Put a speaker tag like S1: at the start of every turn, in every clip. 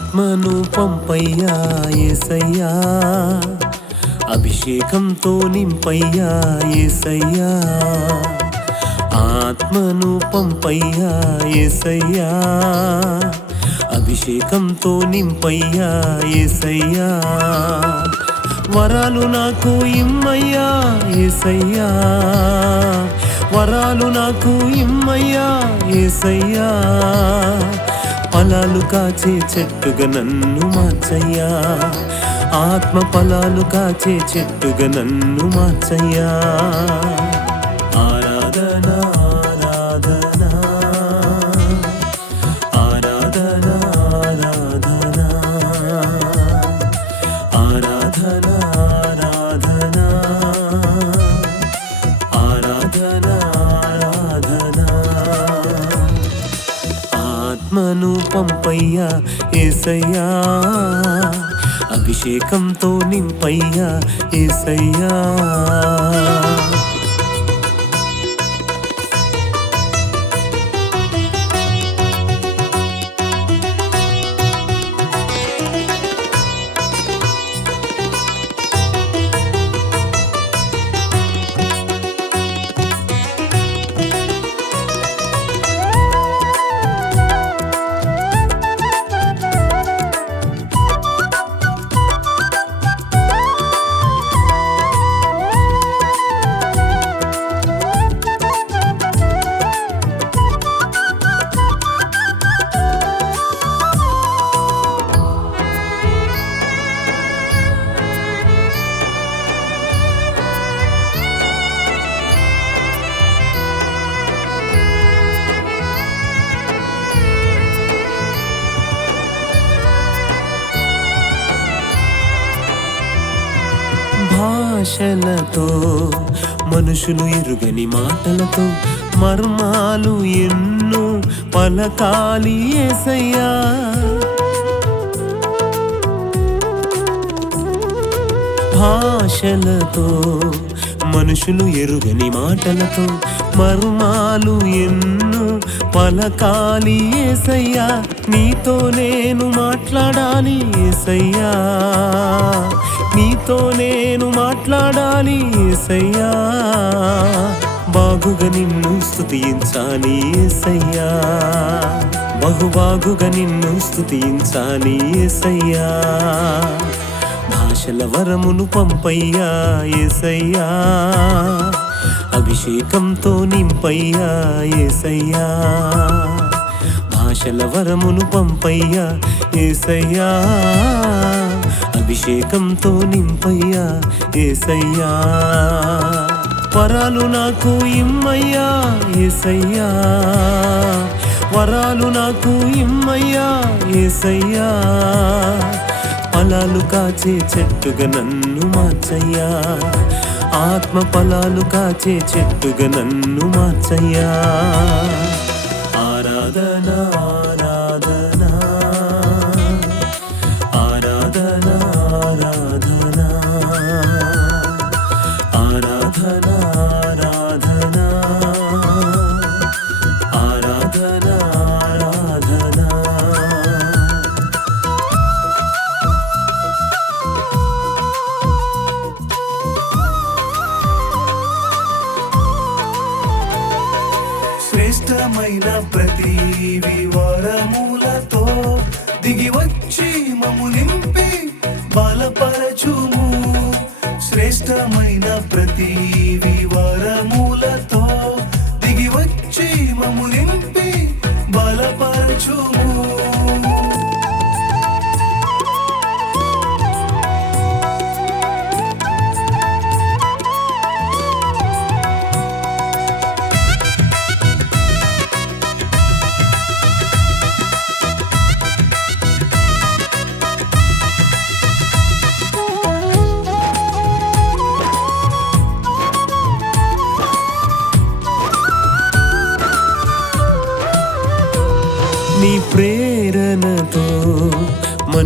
S1: ఆత్మను పంపయ్యా ఏసయ్యా. అభిషేకంతో నింపయ్యా ఏసయ్యా. ఆత్మను పంపయ్యా ఏసయ్యా. అభిషేకంతో నింపయ్యా ఏసయ్యా. వరాలు నాకు ఇమ్మయ్యా ఏసయ్యా. వరాలు నాకు ఇమ్మయ్యా ఏసయ్యా. ఫలాలు కాచే చెట్టుగా నన్ను మార్చయ్యా. ఆత్మ ఫలాలు కాచే చెట్టుగా నన్ను మార్చయ్యా. ఆరాధనా నన్ను పంపయ్యా ఏసయ్యా. అభిషేకంతో నింపయ్యా ఏసయ్యా. భాషలతో మనుషులు ఎరుగని మాటలతో మర్మాలు ఎన్నో పలకాలి ఏసయ్యా. భాషలతో మనుషులు ఎరుగని మాటలతో మర్మాలు ఎన్నో పలకాలి ఏసయ్యా. నీతో నేను మాట్లాడాలి ఏసయ్యా. నీతో నేను మాట్లాడాలి ఏసయ్యా. బాగుగా నిన్ను స్థుతించాలి ఏసయ్యా. బహుబాగుగా నిన్ను స్థుతించాలి ఏసయ్యా. భాషల వరమును పంపయ్యా ఏసయ్యా. అభిషేకంతో నింపయ్యా ఏసయ్యా. భాషల వరమును పంపయ్యా ఏసయ్యా. అభిషేకంతో నింపయ్యా ఏసయ్యా. వరాలు నాకు ఇమ్మయ్యా ఏసయ్యా. వరాలు నాకు ఇమ్మయ్యా ఏసయ్యా. ఫలాలు కాచే చెట్టుగా నన్ను మార్చయ్యా. ఆత్మ ఫలాలు కాచే చెట్టుగా నన్ను మార్చయ్యా. ఆరాధనా
S2: ప్రతి వరములతో దిగి వచ్చి మము నింపి బలపరచుము. శ్రేష్టమైన ప్రతి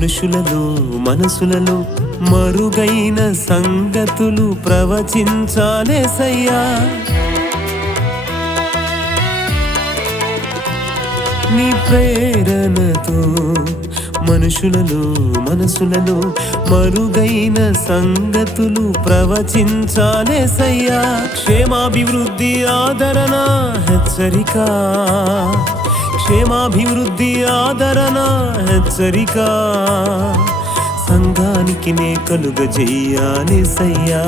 S1: మనుషులలో మనసులలో మరుగైన సంగతులు ప్రవచించాలేసయ్యా నీ ప్రేరణతో మనుషులలో మనసులలో మరుగైన సంగతులు ప్రవచించాలేసయ్యా క్షేమాభివృద్ధి ఆదరణ హెచ్చరిక. క్షేమాభివృద్ధి ఆదరణ హెచ్చరిక. సంఘానికి నే కలుగజెయ్యాలేసయ్యా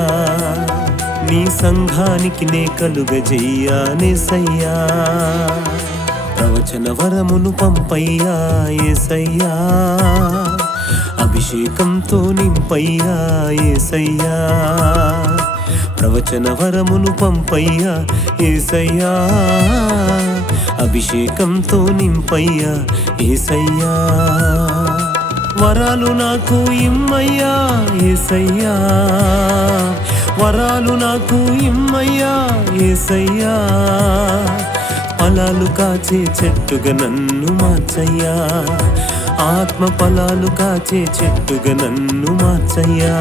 S1: నీ సంఘానికి నే కలుగజెయ్యాలేసయ్యా ప్రవచన వరమును పంపయ్యా ఏసయ్యా. అభిషేకంతో నింపయ్యా ఏసయ్యా. ప్రవచన వరమును పంపయ్యా ఏసయ్యా. అభిషేకంతో నింపయ్యా ఏసయ్యా. వరాలు నాకు ఇమ్మయ్యా ఏసయ్యా. వరాలు నాకు ఇమ్మయ్యా ఏసయ్యా. ఫలాలు కాచే చెట్టుగా నన్ను మార్చయ్యా. ఆత్మ ఫలాలు కాచే చెట్టుగా నన్ను మార్చయ్యా.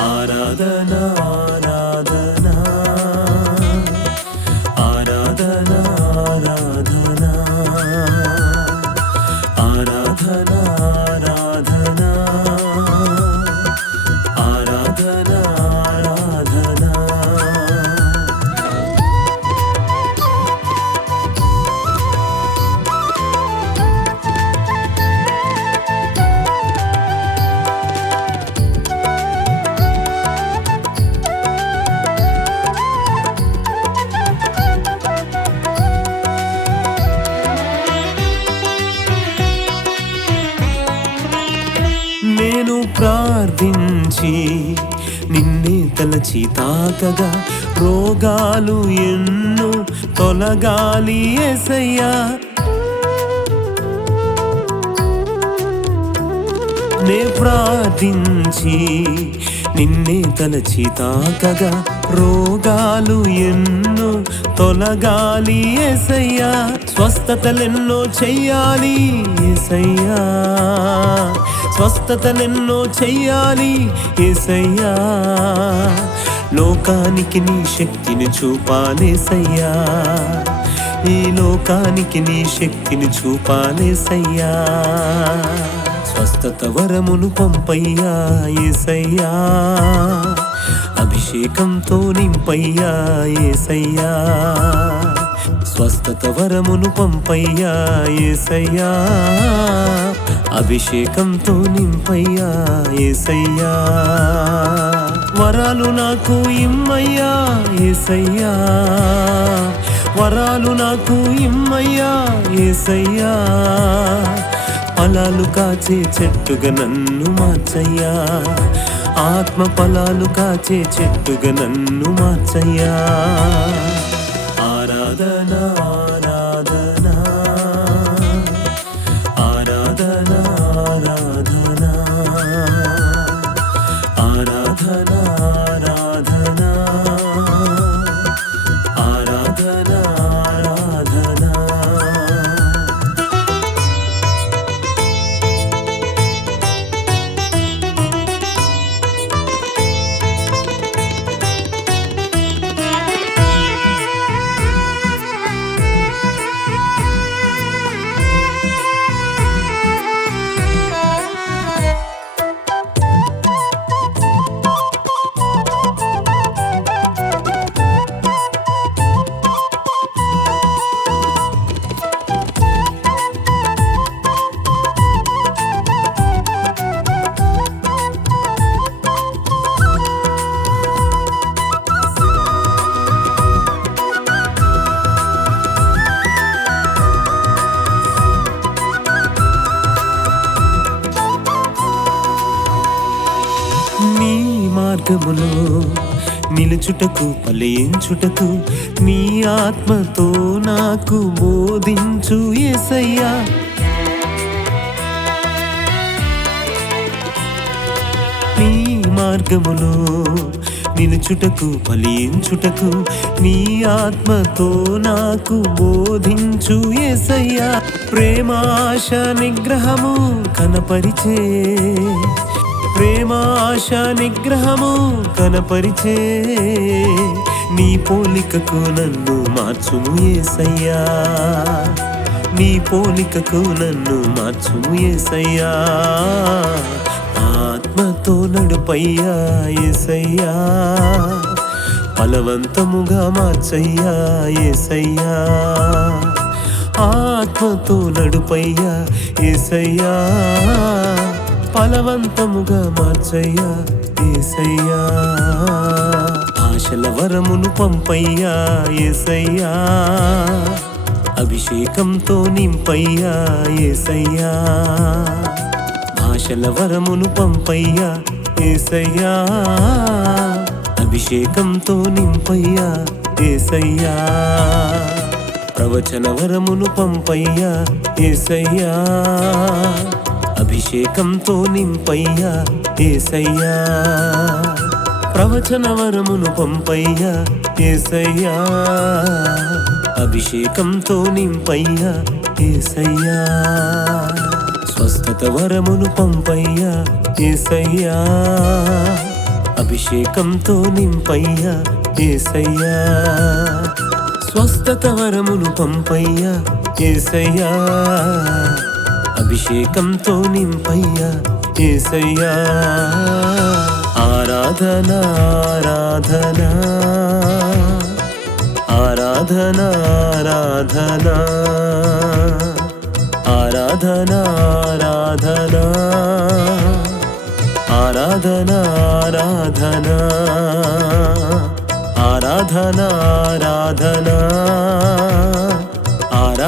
S1: ఆరాధనా తలచి తాకగా రోగాలు ఎన్నో తొలగాలి ఎసయ్యా నే ప్రార్థించి నిన్నే తలచి తాకగా రోగాలు ఎన్నో తొలగాలి ఎసయ్యా స్వస్థతలెన్నో చెయ్యాలి ఎసయ్యా స్వస్థతలెన్నో చెయ్యాలి ఏసయ్యా. లోకానికి నీ శక్తిని చూపాలేసయ్యా ఈ లోకానికి నీ శక్తిని చూపాలేసయ్యా స్వస్థత వరమును పంపయ్యా ఏసయ్యా. అభిషేకంతో నింపయ్యా ఏసయ్యా. స్వస్థత వరమును పంపయ్యా ఏసయ్యా. అభిషేకంతో నింపయ్యా ఏసయ్యా. వరాలు నాకు ఇమ్మయ్యా ఏసయ్యా. వరాలు నాకు ఇమ్మయ్యా ఏసయ్యా. ఫలాలు కాచే చెట్టుగా నన్ను మార్చయ్యా. ఆత్మ ఫలాలు కాచే చెట్టుగా నన్ను మార్చయ్యా. మార్గములో నిలుచుటకు ఫలించుటకు నీ ఆత్మతో నాకు బోధించు ఎసయ్యా నీ మార్గములో నిలుచుటకు ఫలించుటకు నీ ఆత్మతో నాకు బోధించు ఎసయ్యా ప్రేమాశ నిగ్రహము కనపరిచే ప్రేమాశ నిగ్రహము కనపరిచే నీ పోలికకు నన్ను మార్చుము ఏసయ్యా. నీ పోలికకు నన్ను మార్చుము ఏసయ్యా. ఆత్మతో నడుపయ్యా ఏసయ్యా. బలవంతముగా మార్చయ్యా ఏసయ్యా. ఆత్మతో నడుపయ్యా ఏసయ్యా. ఫలవంతముగా మార్చయ్యా ఏసయ్యా. ఆశల వరమును పంపయ్యా ఏసయ్యా. అభిషేకంతో నింపయ్యా ఏసయ్యా. ఆశల వరమును పంపయ్యా ఏసయ్యా. అభిషేకంతో నింపయ్యా ఏసయ్యా. ప్రవచన వరమును పంపయ్యా ఏసయ్యా. అభిషేకంతో నింపయ్యా ఏసయ్యా. ప్రవచన వరమును పంపయ్యా ఏసయ్యా. అభిషేకంతో నింపయ్యా ఏసయ్యా. స్వస్థత వరమును పంపయ్యా ఏసయ్యా. అభిషేకంతో నింపయ్యా ఏసయ్యా. స్వస్థత వరమును పంపయ్యా ఏసయ్యా. అభిషేకంతో నింపయ్యా ఏసయ్యా ఆరాధన ఆరాధన ఆరాధన ఆరాధన ఆరాధన ఆరాధన ఆరాధన ఆరాధన ఆరాధన ఆరాధన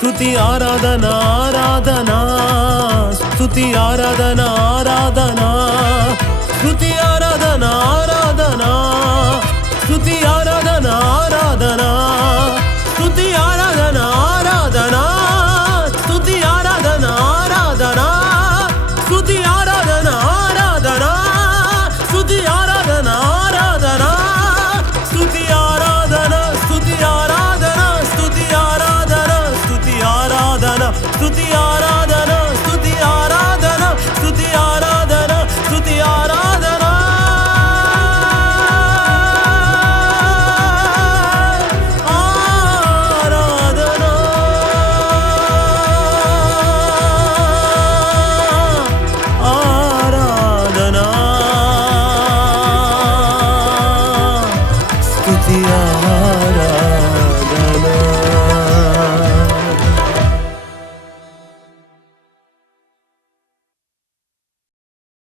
S1: ಸ್ತುತಿ ಆರಾಧನಾ ಆರಾಧನಾ ಸ್ತುತಿ ಆರಾಧನಾ ಆರಾಧನಾ. ಸ್ತುತಿ ಆರಾಧನಾ ಆರಾಧನಾ ಸ್ತುತಿ ಆರಾಧನಾ ಆರಾಧನಾ.